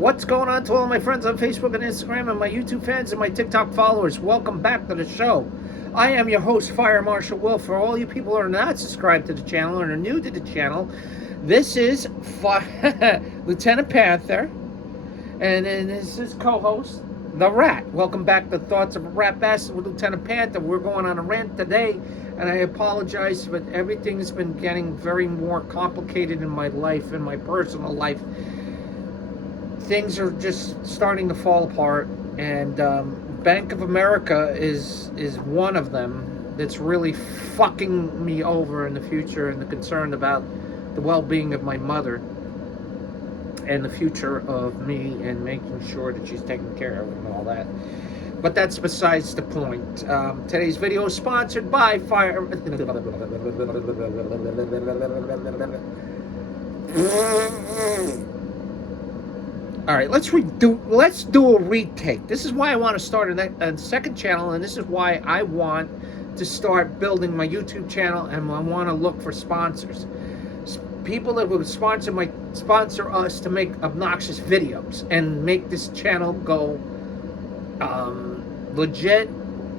What's going on to all my friends on Facebook and Instagram and my YouTube fans and my TikTok followers? Welcome back to the show. I am your host, Fire Marshal Will. For all you people who are not subscribed to the channel or are new to the channel, this is Lieutenant Panther, and then this is co-host, The Rat. Welcome back to Thoughts of a Rat Bastard with Lieutenant Panther. We're going on a rant today, and I apologize, but everything's been getting very more complicated in my life, in my personal life. Things are just starting to fall apart, and Bank of America is one of them that's really fucking me over in the future, and the concern about the well-being of my mother and the future of me and making sure that she's taken care of and all that. But that's besides the point. Today's video is sponsored by Fire. All right, let's do a retake. This is why I want to start a second channel, and this is why I want to start building my YouTube channel, and I want to look for sponsors. People that would sponsor us to make obnoxious videos and make this channel go legit,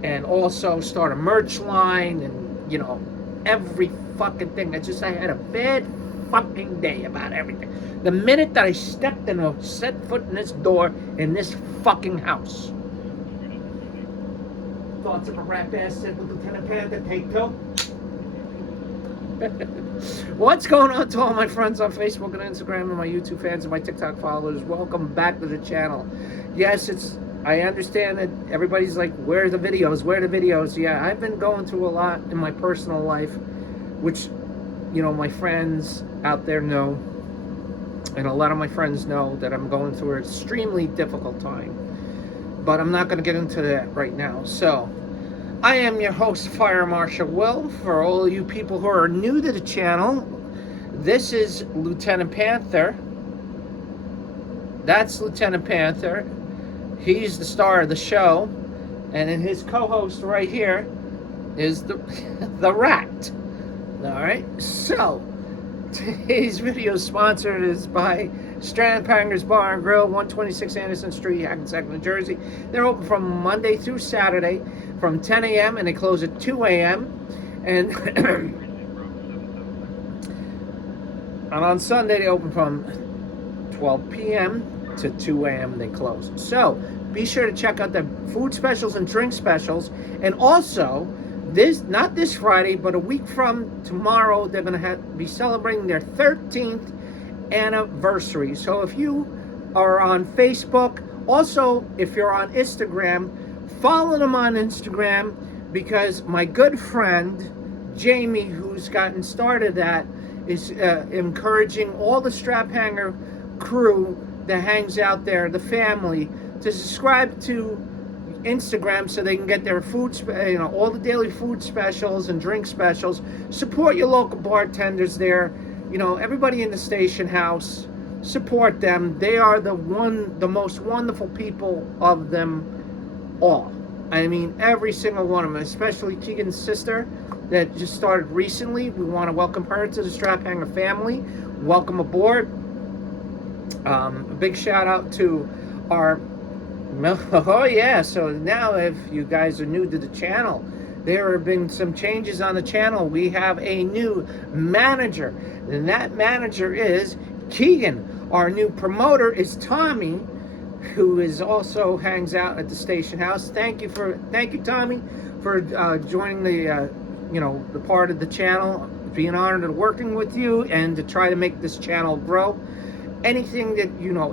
and also start a merch line, and you know, every fucking thing. I had a bad fucking day about everything. The minute that I stepped in or set foot in this door in this fucking house. Thoughts of a Rat Bastard with Lieutenant Panther, take two. What's going on to all my friends on Facebook and Instagram and my YouTube fans and my TikTok followers? Welcome back to the channel. Yes, I understand that everybody's like, where are the videos? Where are the videos? Yeah, I've been going through a lot in my personal life, which, you know, my friends out there know, and a lot of my friends know that I'm going through an extremely difficult time. But I'm not going to get into that right now. So, I am your host, Fire Marshal Will. For all you people who are new to the channel, this is Lieutenant Panther. That's Lieutenant Panther. He's the star of the show. And then his co-host right here is the Rat. Alright, so today's video sponsored is by Strand Panger's Bar and Grill, 126 Anderson Street, Hackensack, New Jersey. They're open from Monday through Saturday from 10 a.m. and they close at 2 a.m. And and on Sunday they open from 12 p.m. to 2 a.m. they close. So be sure to check out the food specials and drink specials. And also, not this Friday, but a week from tomorrow, they're going to be celebrating their 13th anniversary. So if you are on Facebook, also if you're on Instagram, follow them on Instagram, because my good friend Jamie, who's gotten started that, is encouraging all the Strap Hanger crew that hangs out there, the family, to subscribe to Instagram so they can get their food, all the daily food specials and drink specials. Support your local bartenders there. You know, everybody in the station house, support them. They are the most wonderful people of them all. I mean, every single one of them, especially Keegan's sister that just started recently. We want to welcome her to the Strap Hanger family. Welcome aboard. A big shout out to our... Oh yeah, so now if you guys are new to the channel, there have been some changes on the channel. We have a new manager, and that manager is Keegan. Our new promoter is Tommy, who also hangs out at the station house. Thank you Tommy for joining the the part of the channel. It's been an honor to working with you and to try to make this channel grow. Anything that,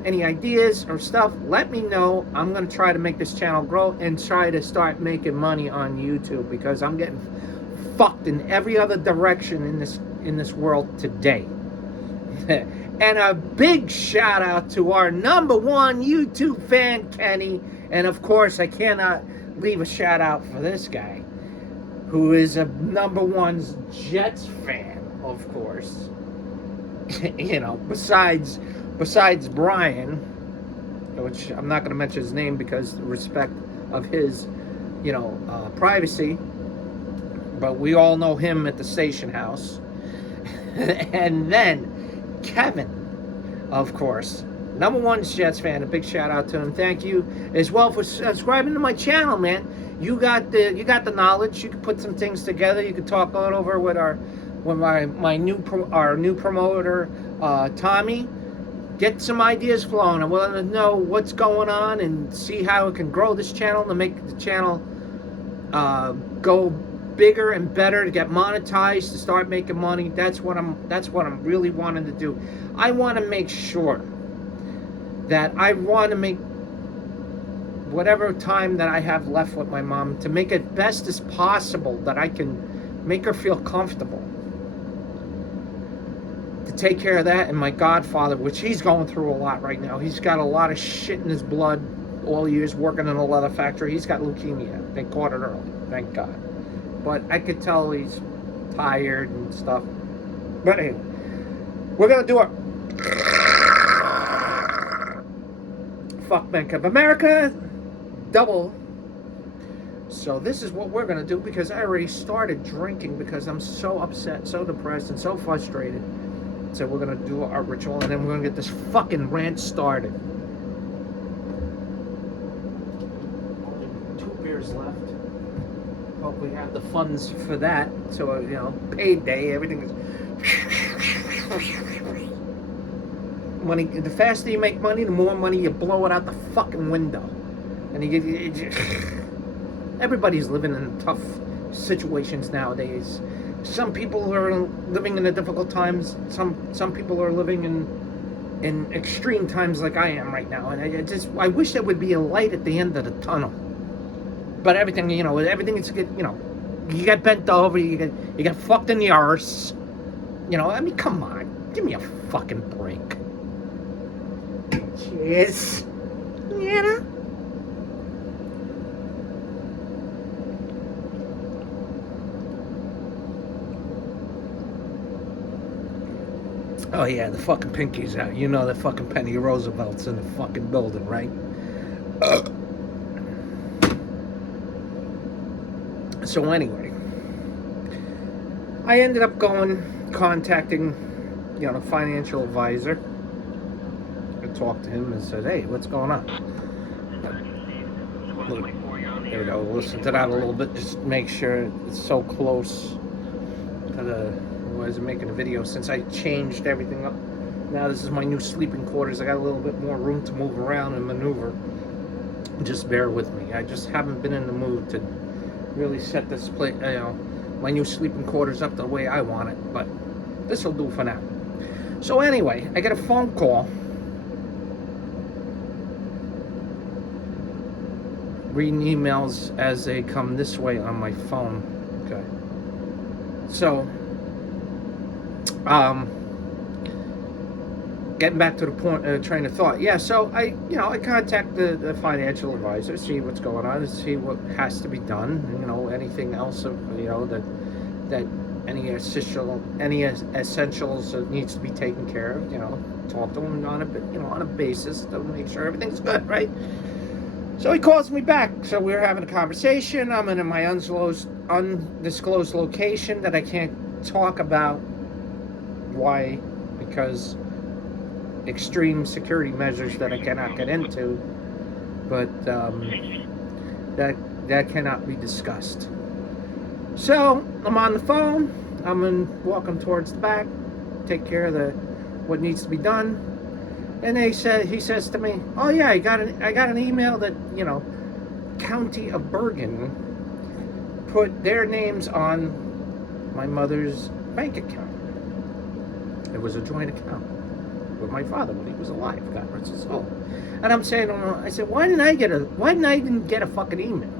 any ideas or stuff, let me know. I'm going to try to make this channel grow and try to start making money on YouTube, because I'm getting fucked in every other direction in this world today. And a big shout out to our #1 YouTube fan, Kenny. And of course, I cannot leave a shout out for this guy, who is a #1 Jets fan, of course. Besides Brian, which I'm not going to mention his name because of respect of his, privacy. But we all know him at the station house. And then Kevin, of course, Number one Jets fan. A big shout out to him. Thank you as well for subscribing to my channel, man. You got the knowledge. You can put some things together. You can talk it over with my new promoter, Tommy. Get some ideas flowing. I want to know what's going on and see how it can grow this channel to make the channel go bigger and better, to get monetized, to start making money. That's what I'm really wanting to do. I want to make sure that I want to make whatever time that I have left with my mom to make it best as possible, that I can make her feel comfortable, to take care of that. And my godfather, which he's going through a lot right now, he's got a lot of shit in his blood. All years working in a leather factory, he's got leukemia. They caught it early, thank God. But I could tell he's tired and stuff. But anyway, we're gonna do a fuck Bank of America double. So this is what we're gonna do, because I already started drinking because I'm so upset, so depressed, and so frustrated. So we're gonna do our ritual, and then we're gonna get this fucking rant started. Only 2 beers left. Hope we have the funds for that. So payday, everything is money. The faster you make money, the more money you blow it out the fucking window. And everybody's living in tough situations nowadays. Some people are living in the difficult times. Some people are living in extreme times like I am right now. And I wish there would be a light at the end of the tunnel. But everything is you get bent over, you get fucked in the arse. I mean, come on, give me a fucking break. Cheers. Yeah. Oh yeah, the fucking pinky's out. The fucking Penny Roosevelt's in the fucking building, right? So anyway, I ended up contacting, the financial advisor. I talked to him and said, "Hey, what's going on?" There we go. Listen to that a little bit, just make sure it's so close to I wasn't making a video since I changed everything up. Now this is my new sleeping quarters. I got a little bit more room to move around and maneuver. Just bear with me. I just haven't been in the mood to really set this place, my new sleeping quarters up the way I want it, but this will do for now. So anyway, I get a phone call. Reading emails as they come this way on my phone. Okay. So, getting back to the point, train of thought. Yeah, so I contact the financial advisor, see what's going on, and see what has to be done. Anything else that any essentials that needs to be taken care of. Talk to him on a basis to make sure everything's good, right? So he calls me back. So we're having a conversation. I'm in my undisclosed location that I can't talk about. Why? Because extreme security measures that I cannot get into, but that cannot be discussed. So I'm on the phone. I'm walking towards the back, take care of what needs to be done, and he says to me, "Oh yeah, I got an email that County of Bergen put their names on my mother's bank account. It was a joint account with my father when he was alive, God rest his soul." And I'm saying, I said, why didn't I get a fucking email?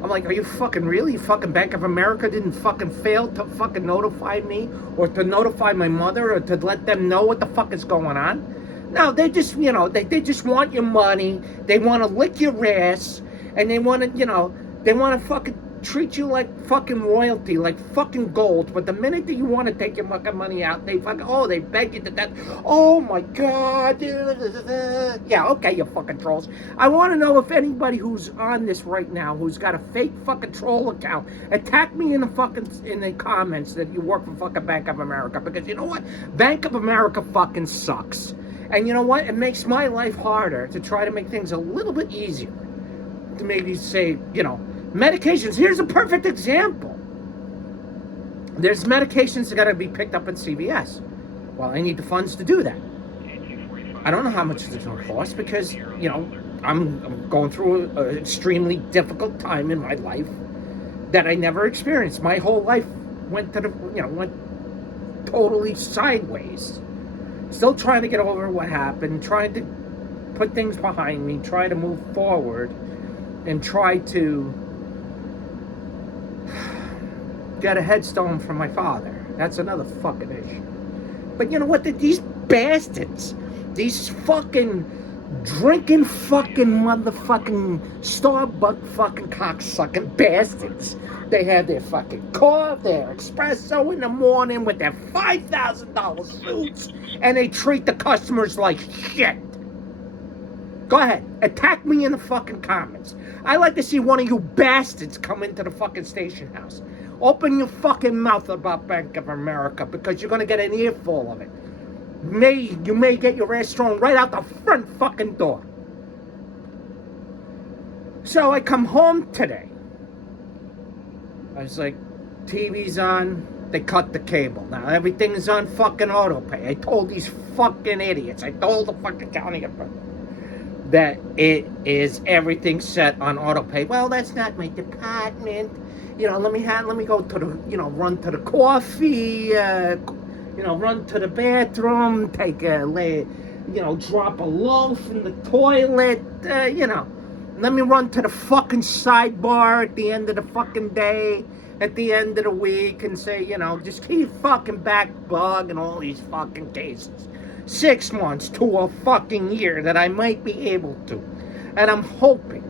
I'm like, are you fucking really? Fucking Bank of America didn't fucking fail to fucking notify me, or to notify my mother, or to let them know what the fuck is going on? No, they just, they just want your money. They want to lick your ass, and they want to fucking treat you like fucking royalty, like fucking gold. But the minute that you want to take your fucking money out, they beg you to death. Oh my God. Yeah, okay, you fucking trolls. I want to know if anybody who's on this right now, who's got a fake fucking troll account, attack me in the comments that you work for fucking Bank of America. Because you know what? Bank of America fucking sucks. And you know what? It makes my life harder to try to make things a little bit easier. To maybe say, medications. Here's a perfect example. There's medications that got to be picked up at CVS. Well, I need the funds to do that. I don't know how much it's going to cost because, I'm going through an extremely difficult time in my life that I never experienced. My whole life went totally sideways. Still trying to get over what happened, trying to put things behind me, try to move forward, and try to get a headstone from my father. That's another fucking issue. But you know what? These bastards, these fucking drinking fucking motherfucking Starbucks fucking cocksucking bastards. They have their fucking car, their espresso in the morning with their $5,000 suits, and they treat the customers like shit. Go ahead, attack me in the fucking comments. I like to see one of you bastards come into the fucking station house. Open your fucking mouth about Bank of America because you're gonna get an earful of it. You may get your ass thrown right out the front fucking door. So I come home today. I was like, TV's on. They cut the cable. Now everything's on fucking auto pay. I told these fucking idiots. I told the fucking county that it is everything set on auto pay. Well, that's not my department. Let me go to the, run to the coffee, run to the bathroom, take a, drop a loaf in the toilet, Let me run to the fucking sidebar at the end of the fucking day, at the end of the week, and say, just keep fucking backlog and all these fucking cases. 6 months to a fucking year that I might be able to. And I'm hoping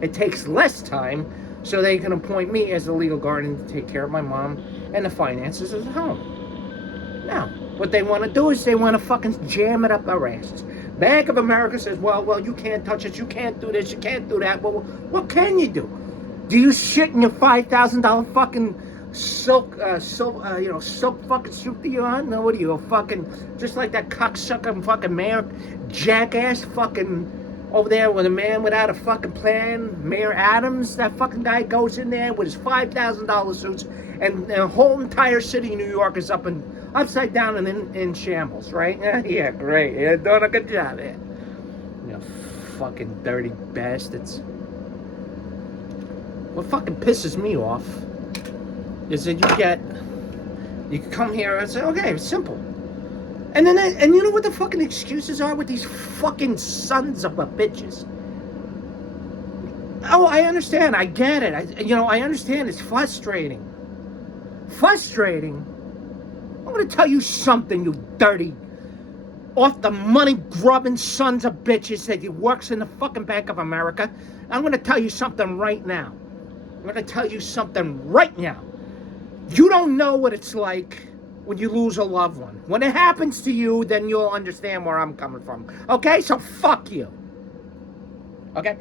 it takes less time so they can appoint me as the legal guardian to take care of my mom and the finances of the home. Now, what they want to do is they want to fucking jam it up our asses. Bank of America says, well, you can't touch it, you can't do this, you can't do that. Well, what can you do? Do you shit in your $5,000 fucking silk fucking suit that you're on? No, what are you, fucking, just like that cocksucker fucking mayor, jackass fucking over there with a man without a fucking plan, Mayor Adams? That fucking guy goes in there with his $5,000 suits, and the whole entire city of New York is upside down and in shambles, right? Yeah, great. You're doing a good job there. Fucking dirty bastards. What fucking pisses me off is that you can come here and say, okay, it's simple. And you know what the fucking excuses are with these fucking sons of a bitches? Oh, I understand. I get it. I understand. It's frustrating. Frustrating? I'm going to tell you something, you dirty, off the money grubbing sons of bitches that he works in the fucking Bank of America. I'm going to tell you something right now. You don't know what it's like when you lose a loved one. When it happens to you, then you'll understand where I'm coming from. Okay? So fuck you. Okay?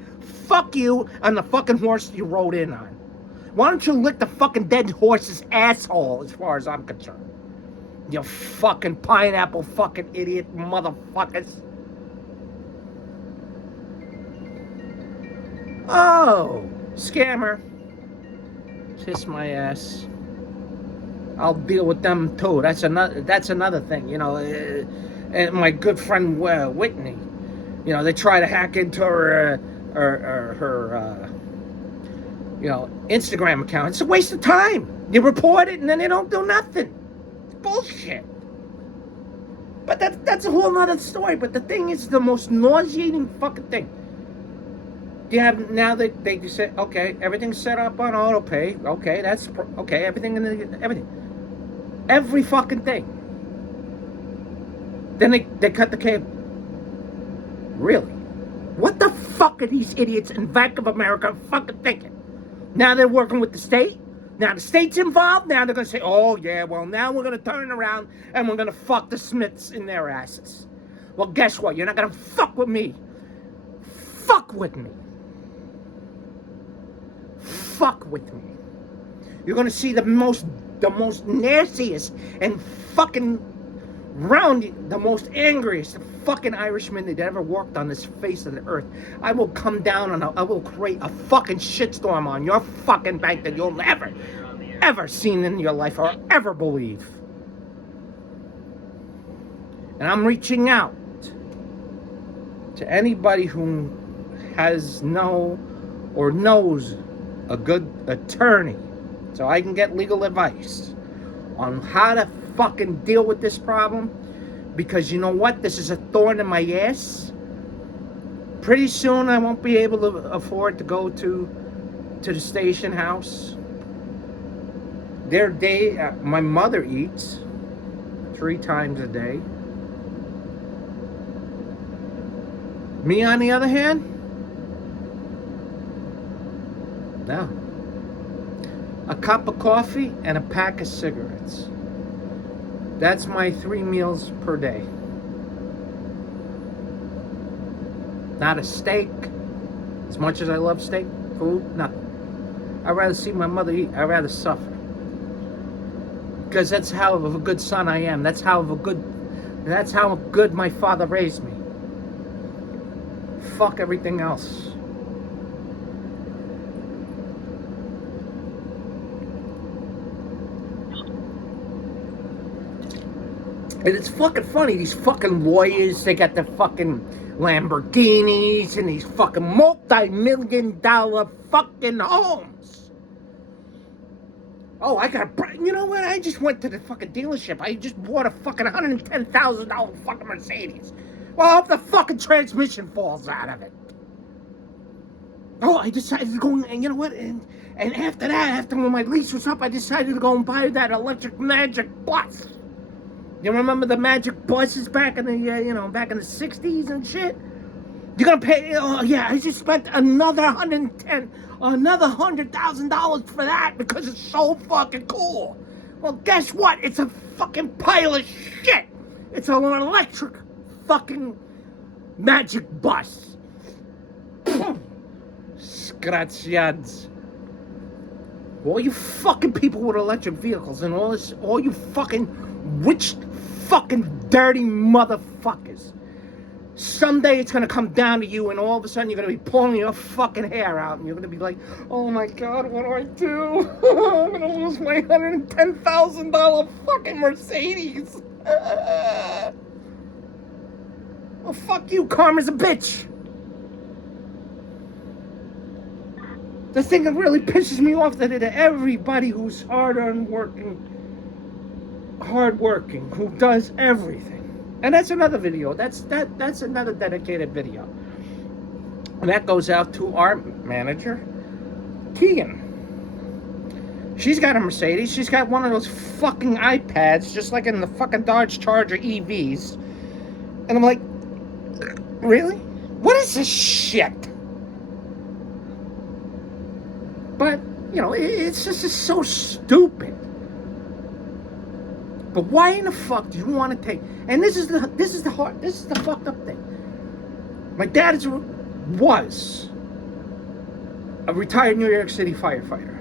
Fuck you on the fucking horse you rode in on. Why don't you lick the fucking dead horse's asshole as far as I'm concerned? You fucking pineapple fucking idiot motherfuckers. Oh, scammer. Kiss my ass. I'll deal with them too. That's another thing, and my good friend Whitney, they try to hack into her Instagram account. It's a waste of time. You report it and then they don't do nothing. It's bullshit. But that's a whole nother story. But the thing is, the most nauseating fucking thing. You have now that they just say, okay, everything's set up on auto pay. Okay, that's okay. Everything. Every fucking thing. Then they cut the cable. Really? What the fuck are these idiots in Bank of America fucking thinking? Now they're working with the state? Now the state's involved? Now they're going to say, oh yeah, well now we're going to turn around and we're going to fuck the Smiths in their asses. Well, guess what? You're not going to fuck with me. Fuck with me. Fuck with me. You're going to see the most nastiest and fucking round the most angriest fucking Irishman that ever walked on this face of the earth. I will come down and I will create a fucking shitstorm on your fucking bank that you'll never, ever seen in your life or ever believe. And I'm reaching out to anybody who has knows a good attorney so I can get legal advice on how to fucking deal with this problem, because you know what, this is a thorn in my ass. Pretty soon I won't be able to afford to go to the station house. My mother eats 3 times a day. Me, on the other hand, no. A cup of coffee and a pack of cigarettes. That's my 3 meals per day. Not a steak. As much as I love steak food, nothing. I'd rather see my mother eat. I'd rather suffer. Because that's how of a good son I am. That's how good my father raised me. Fuck everything else. And it's fucking funny, these fucking lawyers, they got their fucking Lamborghinis and these fucking multi-million-dollar fucking homes. Oh, you know what? I just went to the fucking dealership. I just bought a fucking $110,000 fucking Mercedes. Well, I hope the fucking transmission falls out of it. Oh, I decided to go, and you know what? And after that, after when my lease was up, I decided to go and buy that electric magic bus. You remember the magic buses back in the, back in the 60s and shit? You're gonna pay, oh yeah, I just spent another $100,000 for that because it's so fucking cool. Well, guess what? It's a fucking pile of shit. It's an electric fucking magic bus. Scratchiads. All you fucking people with electric vehicles and all you fucking rich fucking dirty motherfuckers. Someday it's gonna come down to you and all of a sudden you're gonna be pulling your fucking hair out and you're gonna be like, oh my god, what do I do? I'm gonna lose my $110,000 fucking Mercedes. Well, fuck you, karma's a bitch. The thing that really pisses me off that everybody who's hardworking, who does everything. And that's another video. That's another dedicated video. And that goes out to our manager, Keegan. She's got a Mercedes. She's got one of those fucking iPads, just like in the fucking Dodge Charger EVs. And I'm like, really? What is this shit? But, it's just so stupid. But why in the fuck do you want to take? And this is the fucked up thing. My dad was a retired New York City firefighter,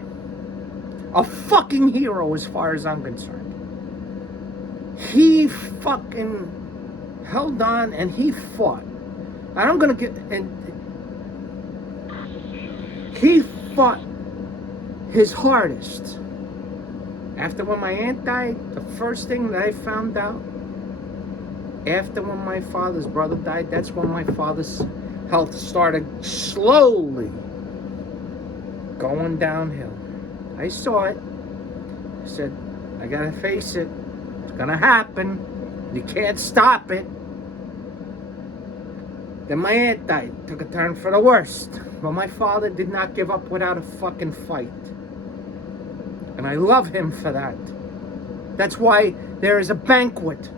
a fucking hero as far as I'm concerned. He fucking held on and he fought. And he fought his hardest. After when my aunt died, the first thing that I found out, after when my father's brother died, that's when my father's health started slowly going downhill. I saw it. I said, I gotta face it. It's gonna happen. You can't stop it. Then my aunt died. Took a turn for the worst. But my father did not give up without a fucking fight. And I love him for that. That's why there is a banquet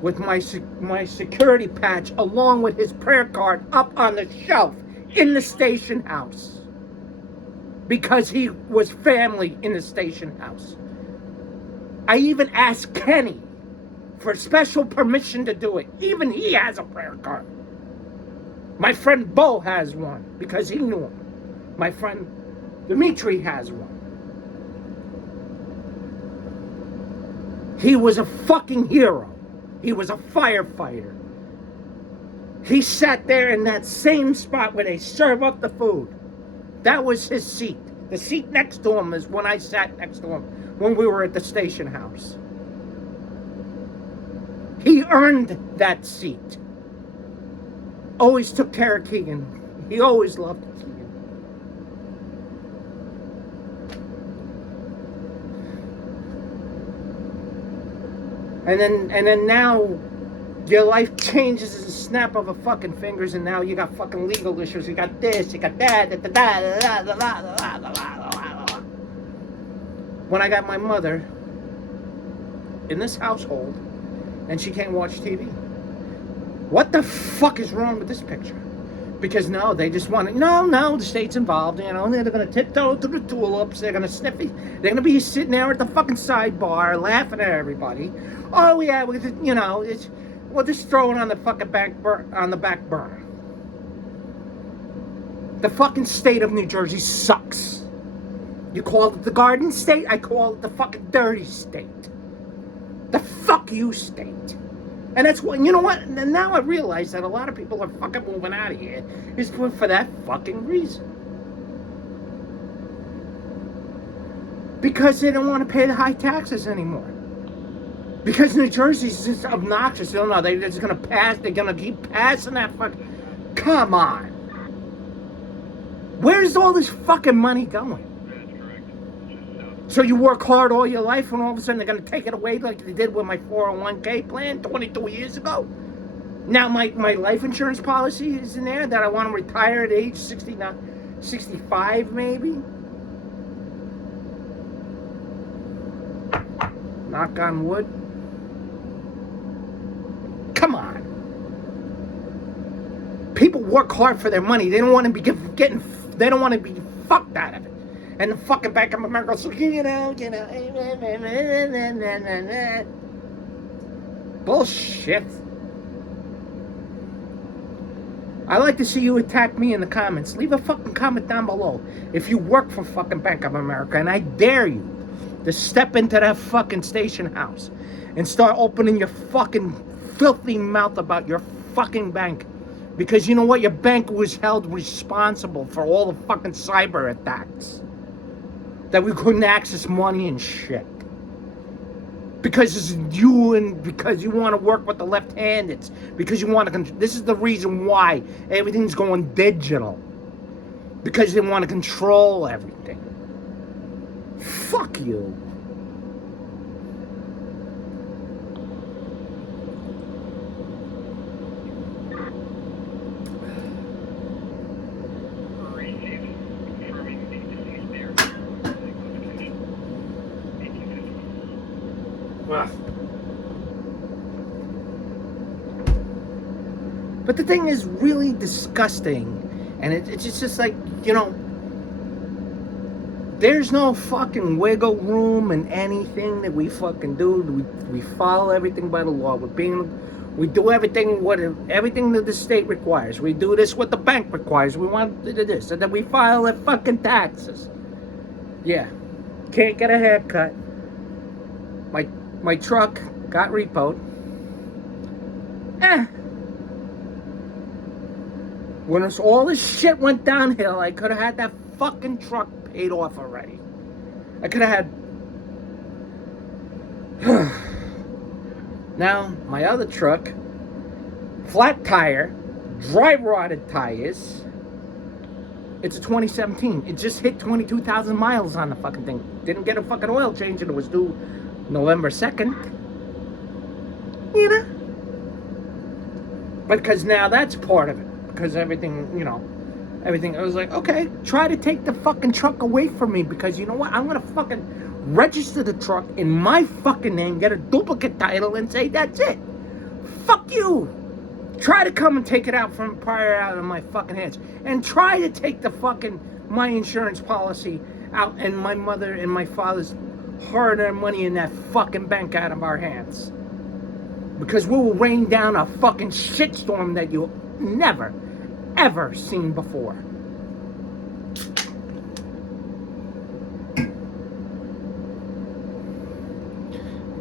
with my security patch along with his prayer card up on the shelf in the station house. Because he was family in the station house. I even asked Kenny for special permission to do it. Even he has a prayer card. My friend Bo has one because he knew him. My friend Dimitri has one. He was a fucking hero. He was a firefighter. He sat there in that same spot where they serve up the food. That was his seat. The seat next to him is when I sat next to him when we were at the station house. He earned that seat. Always took care of Keegan. He always loved Keegan. And then now your life changes as a snap of a fucking fingers, and now you got fucking legal issues. You got this, you got that. When I got my mother in this household and she can't watch TV. What the fuck is wrong with this picture? Because no, they just want to, no, the state's involved, you know, they're going to tiptoe through the tulips, they're going to sniff it, they're going to be sitting there at the fucking sidebar laughing at everybody. Oh yeah, we'll just throw it on the fucking back burner. The fucking state of New Jersey sucks. You call it the Garden State, I call it the fucking dirty state. The fuck you state. And that's what, you know what, and now I realize that a lot of people are fucking moving out of here is for that fucking reason. Because they don't want to pay the high taxes anymore. Because New Jersey's just obnoxious. They don't know, they're just going to pass, they're going to keep passing that fucking, come on. Where's all this fucking money going? So you work hard all your life and all of a sudden they're going to take it away like they did with my 401k plan 22 years ago? Now my life insurance policy is in there that I want to retire at age 69, 65 maybe? Knock on wood. Come on. People work hard for their money. They don't want to be they don't want to be fucked out of it. And the fucking Bank of America, so, bullshit. I like to see you attack me in the comments. Leave a fucking comment down below if you work for fucking Bank of America, and I dare you to step into that fucking station house and start opening your fucking filthy mouth about your fucking bank. Because you know what? Your bank was held responsible for all the fucking cyber attacks. That we couldn't access money and shit. Because it's you and because you want to work with the left-handed. Because you want to this is the reason why everything's going digital. Because they want to control everything. Fuck you. But the thing is really disgusting, and it's just like, you know, there's no fucking wiggle room in anything that we fucking do. We follow everything by the law. We do everything that the state requires. We do this what the bank requires. We want this, and then we file the fucking taxes. Yeah, can't get a haircut. My truck got repoed. When all this shit went downhill, I could have had that fucking truck paid off already. I could have had... Now, my other truck, flat tire, dry rotted tires. It's a 2017. It just hit 22,000 miles on the fucking thing. Didn't get a fucking oil change, and it was due November 2nd. You know? Because now that's part of it. Because everything, you know, I was like, okay, try to take the fucking truck away from me, because you know what? I'm going to fucking register the truck in my fucking name, get a duplicate title, and say that's it. Fuck you. Try to come and take it out of my fucking hands. And try to take my insurance policy out and my mother and my father's hard-earned money in that fucking bank out of our hands. Because we will rain down a fucking shitstorm that you never, ever seen before.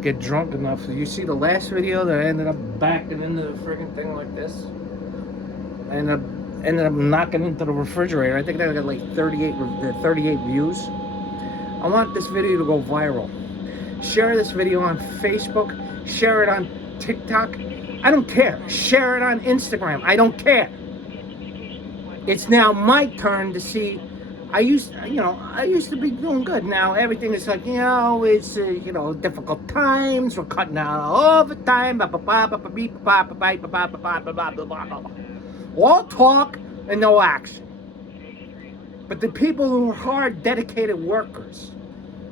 get drunk enough. You see the last video that I ended up backing into the friggin' thing like this? I ended up knocking into the refrigerator. I think I got like 38 views. I want this video to go viral. Share this video on Facebook. Share it on TikTok. I don't care. Share it on Instagram. I don't care. It's now my turn to see. I used to be doing good. Now everything is like, it's difficult times. We're cutting out overtime. All talk and no action. But the people who are hard, dedicated workers,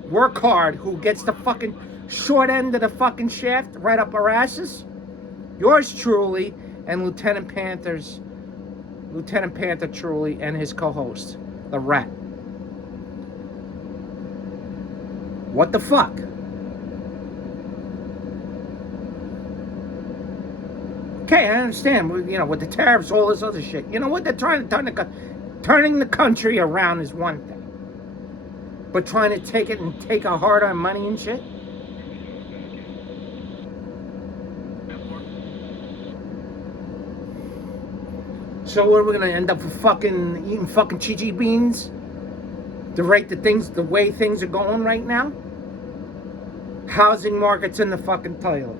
work hard, who gets the fucking short end of the fucking shaft right up our asses, yours truly and Lieutenant Panther truly and his co-host, the Rat. What the fuck? Okay, I understand. With the tariffs, all this other shit. You know what? They're trying to turning the country around is one thing, but trying to take it and take our hard-earned money and shit. So what are we gonna end up eating fucking chichi beans? The way things are going right now? Housing market's in the fucking toilet.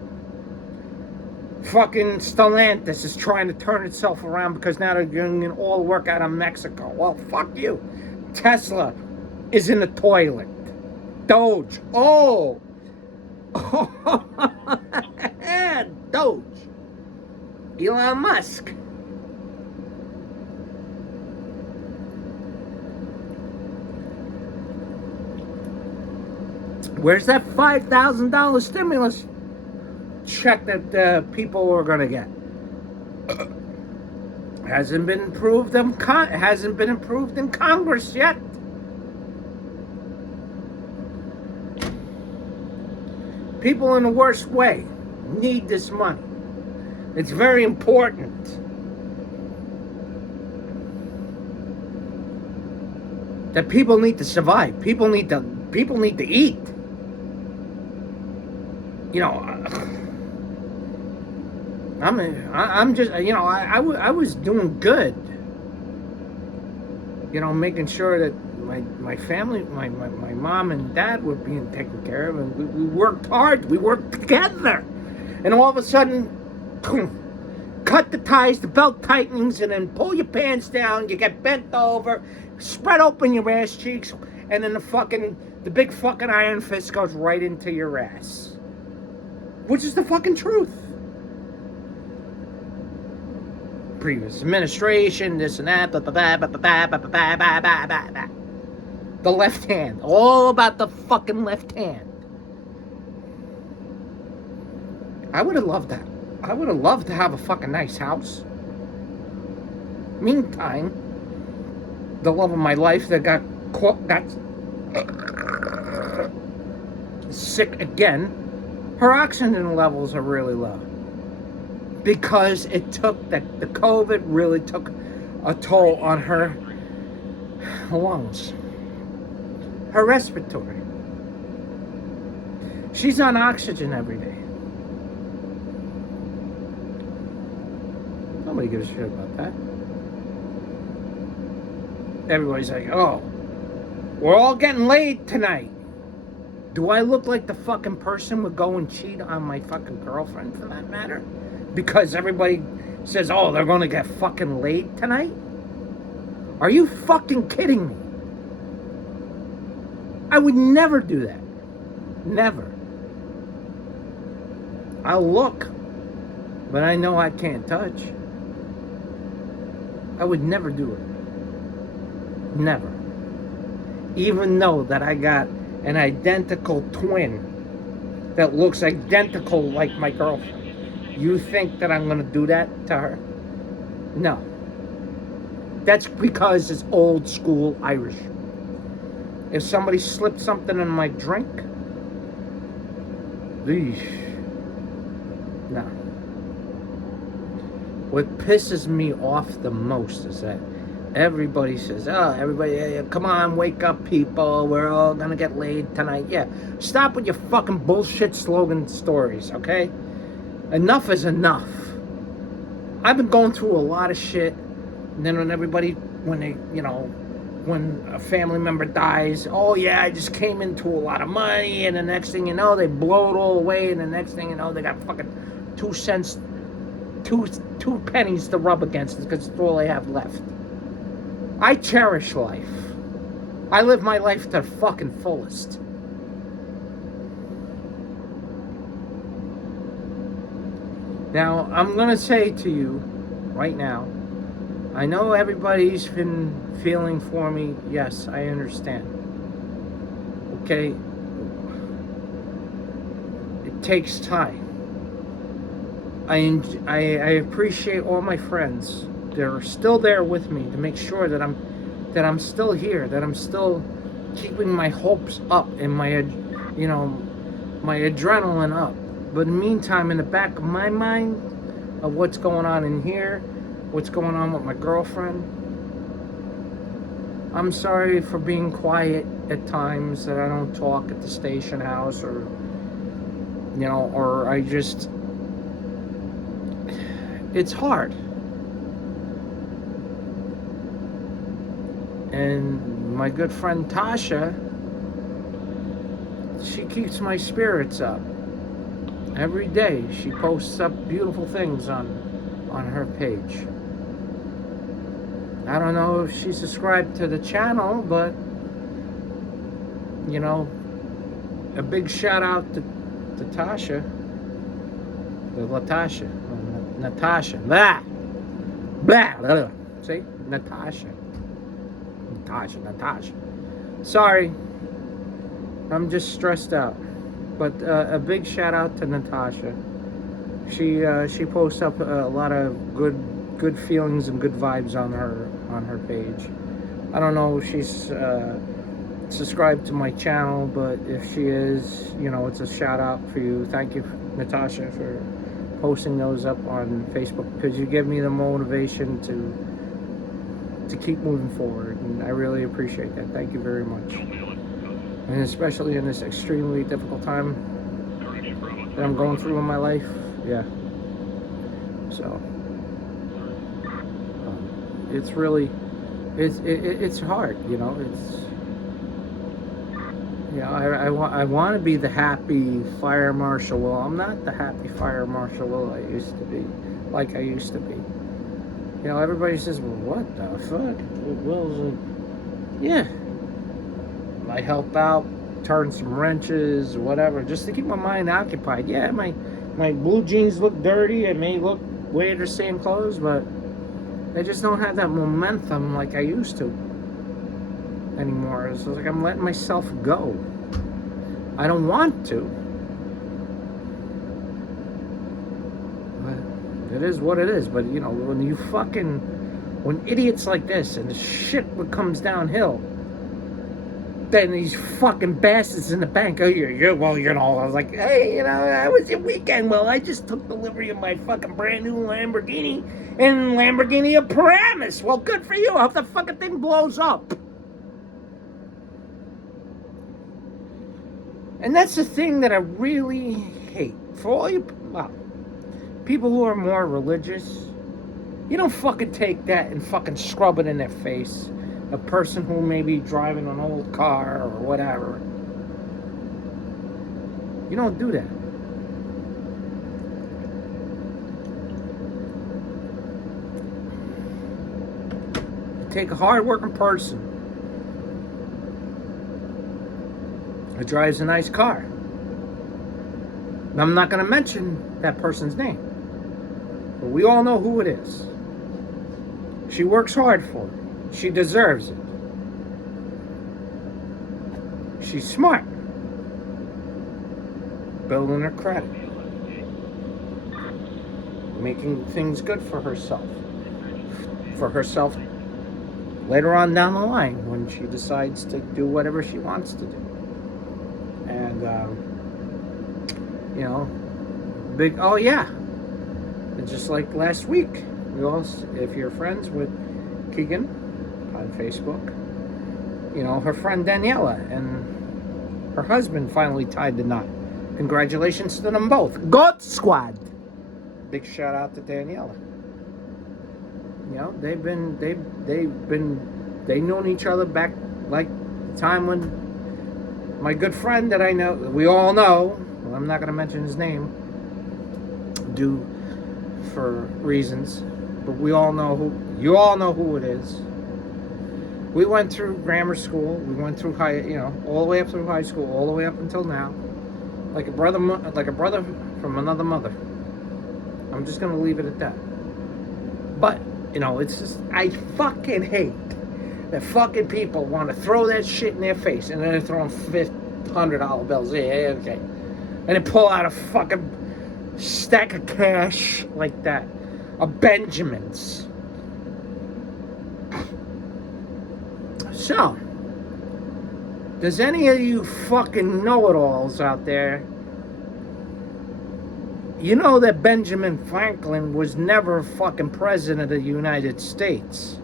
Fucking Stellantis is trying to turn itself around because now they're getting all work out of Mexico. Well, fuck you. Tesla is in the toilet. Doge. Oh. Doge. Elon Musk. Where's that $5,000 stimulus check that people are gonna get? Hasn't been approved in Congress yet. People in the worst way need this money. It's very important. That people need to survive. People need to eat. I was doing good. Making sure that my family, my mom and dad were being taken care of, and we worked hard. We worked together, and all of a sudden, cut the ties, the belt tightenings, and then pull your pants down. You get bent over, spread open your ass cheeks, and then the big fucking iron fist goes right into your ass. Which is the fucking truth. Previous administration, this and that, the left hand. All about the fucking left hand. I would have loved that. I would have loved to have a fucking nice house. Meantime, the love of my life that got sick again, her oxygen levels are really low. Because the COVID really took a toll on her lungs. Her respiratory. She's on oxygen every day. Nobody gives a shit about that. Everybody's like, oh, we're all getting laid tonight. Do I look like the fucking person would go and cheat on my fucking girlfriend, for that matter? Because everybody says, oh, they're gonna get fucking laid tonight? Are you fucking kidding me? I would never do that. Never. I'll look, but I know I can't touch. I would never do it. Never. Even though that I got an identical twin that looks identical like my girlfriend. You think that I'm gonna do that to her? No. That's because it's old school Irish. If somebody slipped something in my drink, no. What pisses me off the most is that Everybody says, oh, everybody, come on, wake up, people. We're all gonna get laid tonight. Yeah, stop with your fucking bullshit slogan stories, okay? Enough is enough. I've been going through a lot of shit. And then when a family member dies, oh yeah, I just came into a lot of money, and the next thing you know, they blow it all away, and the next thing you know, they got fucking 2 cents, two pennies to rub against it because it's all they have left. I cherish life. I live my life to the fucking fullest. Now, I'm gonna say to you right now, I know everybody's been feeling for me. Yes, I understand. Okay? It takes time. I appreciate all my friends. They're still there with me to make sure that I'm still here, that I'm still keeping my hopes up and my adrenaline up. But in the meantime, in the back of my mind of what's going on in here, what's going on with my girlfriend, I'm sorry for being quiet at times, that I don't talk at the station house, or I just, it's hard. And my good friend Tasha, she keeps my spirits up. Every day she posts up beautiful things on her page. I don't know if she's subscribed to the channel, but a big shout out to Tasha. Natasha. Blah. Blah. Blah. See? Natasha. Sorry. I'm just stressed out. But a big shout out to Natasha. She posts up a lot of good feelings and good vibes on her page. I don't know if she's subscribed to my channel, but if she is, it's a shout out for you. Thank you, Natasha, for posting those up on Facebook, because you give me the motivation to keep moving forward, and I really appreciate that. Thank you very much. And especially in this extremely difficult time that I'm going through in my life. Yeah. So it's really, it's hard, I want to be the happy fire marshal. Well, I'm not the happy fire marshal Will I used to be, like I used to be. Everybody says, well, what the fuck? Will's like, yeah. I help out, turn some wrenches, whatever, just to keep my mind occupied. Yeah, my blue jeans look dirty. I may look wear the same clothes, but I just don't have that momentum like I used to anymore. It's like I'm letting myself go. I don't want to. But it is what it is. But when idiots like this and the shit comes downhill, then these fucking bastards in the bank, I was like, hey, I was your weekend. Well, I just took delivery of my fucking brand new Lamborghini, and Lamborghini a Paramus. Well, good for you. I hope the fucking thing blows up. And that's the thing that I really hate. For all you people who are more religious, you don't fucking take that and fucking scrub it in their face. A person who may be driving an old car or whatever. You don't do that. You take a hard-working person who drives a nice car. I'm not going to mention that person's name, but we all know who it is. She works hard for it. She deserves it. She's smart. Building her credit. Making things good for herself. Later on down the line when she decides to do whatever she wants to do. And, oh yeah. And just like last week, if you're friends with Keegan, on Facebook. You know, her friend Daniela and her husband finally tied the knot. Congratulations to them both. God Squad. Big shout out to Daniela. You know, they've known each other back like the time when my good friend that I know, we all know, well, I'm not going to mention his name due for reasons, but you all know who it is. We went through grammar school, we went through all the way up through high school, all the way up until now, like a brother from another mother. I'm just going to leave it at that. But, you know, it's just, I fucking hate that fucking people want to throw that shit in their face and then they're throwing $100 bills. Yeah, okay. And then pull out a fucking stack of cash like that. Of Benjamins. So, does any of you fucking know-it-alls out there, you know that Benjamin Franklin was never fucking president of the United States?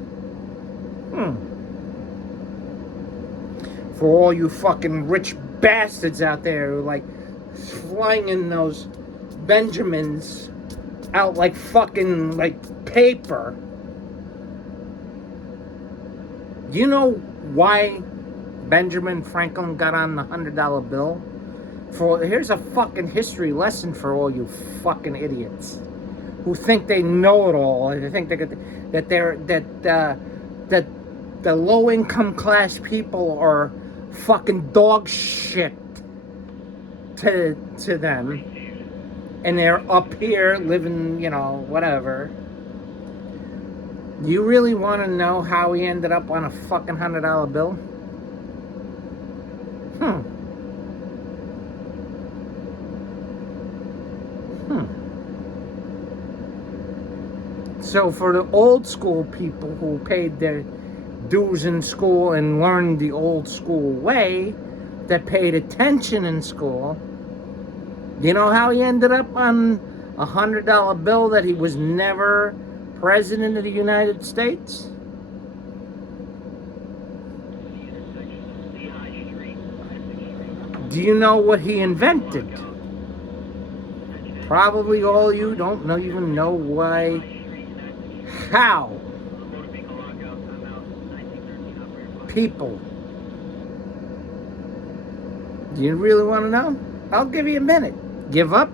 For all you fucking rich bastards out there who like flying in those Benjamins out like fucking like paper. Do you know why Benjamin Franklin got on the $100 bill? Here's a fucking history lesson for all you fucking idiots who think they know it all and they think that the low income class people are fucking dog shit to them, and they're up here living, you know, whatever. You really want to know how he ended up on a fucking $100 bill? So for the old school people who paid their dues in school and learned the old school way, that paid attention in school, you know how he ended up on a $100 bill that he was never president of the United States? Do you know what he invented? Probably all you don't even know why. How people. Do you really want to know? I'll give you a minute. Give up?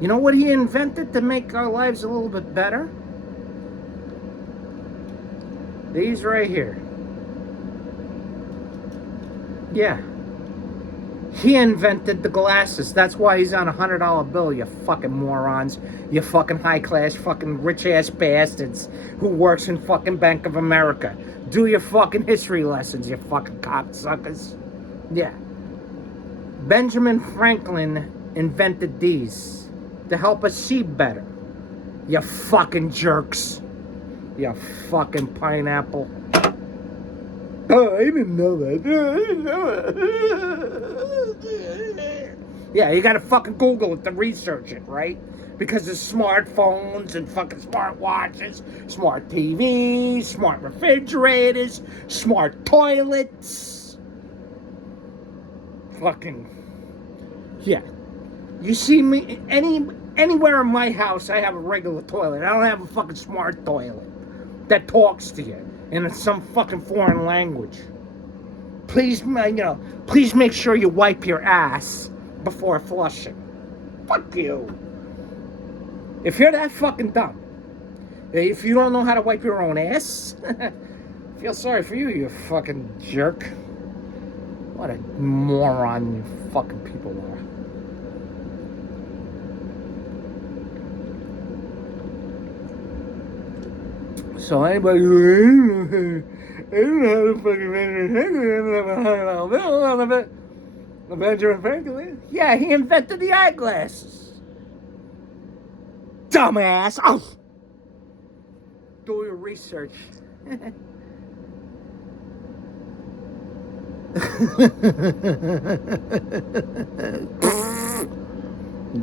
You know what he invented to make our lives a little bit better? These right here. Yeah. He invented the glasses. That's why he's on a $100 bill, you fucking morons. You fucking high-class, fucking rich-ass bastards who works in fucking Bank of America. Do your fucking history lessons, you fucking cocksuckers. Yeah. Benjamin Franklin invented these to help us see better. You fucking jerks. You fucking pineapple. Oh, I didn't know that. I didn't know that. Yeah, you gotta fucking Google it to research it, right? Because there's smartphones and fucking smart watches, smart TVs, smart refrigerators, smart toilets. Fucking, yeah. You see me, anywhere in my house, I have a regular toilet. I don't have a fucking smart toilet that talks to you in some fucking foreign language. Please, please make sure you wipe your ass before flushing. Fuck you. If you're that fucking dumb, if you don't know how to wipe your own ass, feel sorry for you, you fucking jerk. What a moron you fucking people are. So anybody who I don't know how to fucking Benjamin Franklin. Yeah, he invented the eyeglasses. Dumbass. Oh. Do your research.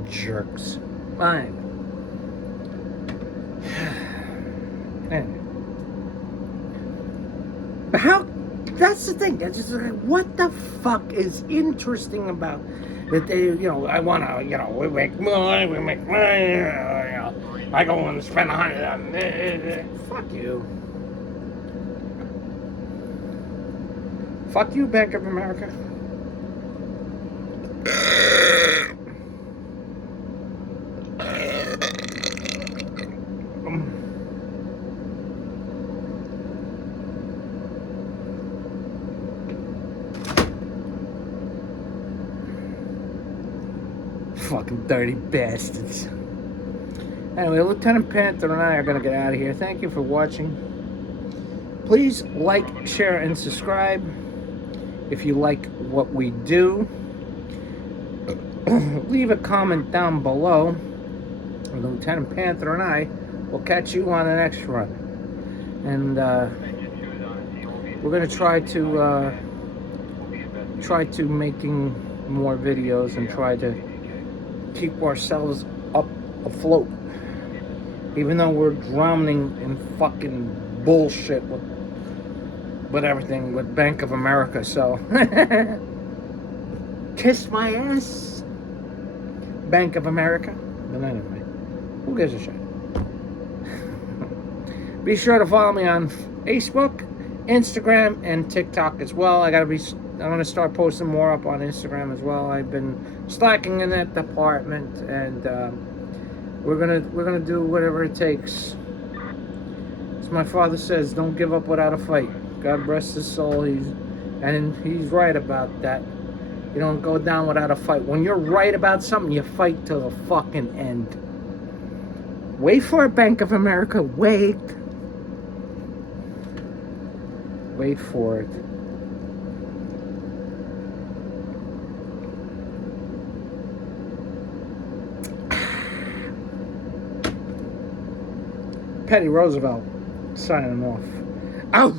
Jerks. Fine. Anyway. But how? That's the thing. It's just like, what the fuck is interesting about that? They, I wanna, we make money, I go and spend 100 on this. Fuck you. Fuck you, Bank of America. Fucking dirty bastards. Anyway, Lieutenant Panther and I are going to get out of here. Thank you for watching. Please like, share, and subscribe if you like what we do. Leave a comment down below. Lieutenant Panther and I will catch you on the next run. And we're going to try to making more videos and try to keep ourselves up afloat. Even though we're drowning in fucking bullshit with everything with Bank of America, so kiss my ass, Bank of America. But anyway, who gives a shit? Be sure to follow me on Facebook, Instagram, and TikTok as well. I'm gonna start posting more up on Instagram as well. I've been slacking in that department, and we're gonna do whatever it takes. As my father says, don't give up without a fight. God rest his soul. He's right about that. You don't go down without a fight. When you're right about something, you fight till the fucking end. Wait for it, Bank of America. Wait for it. Teddy Roosevelt signing off. Out.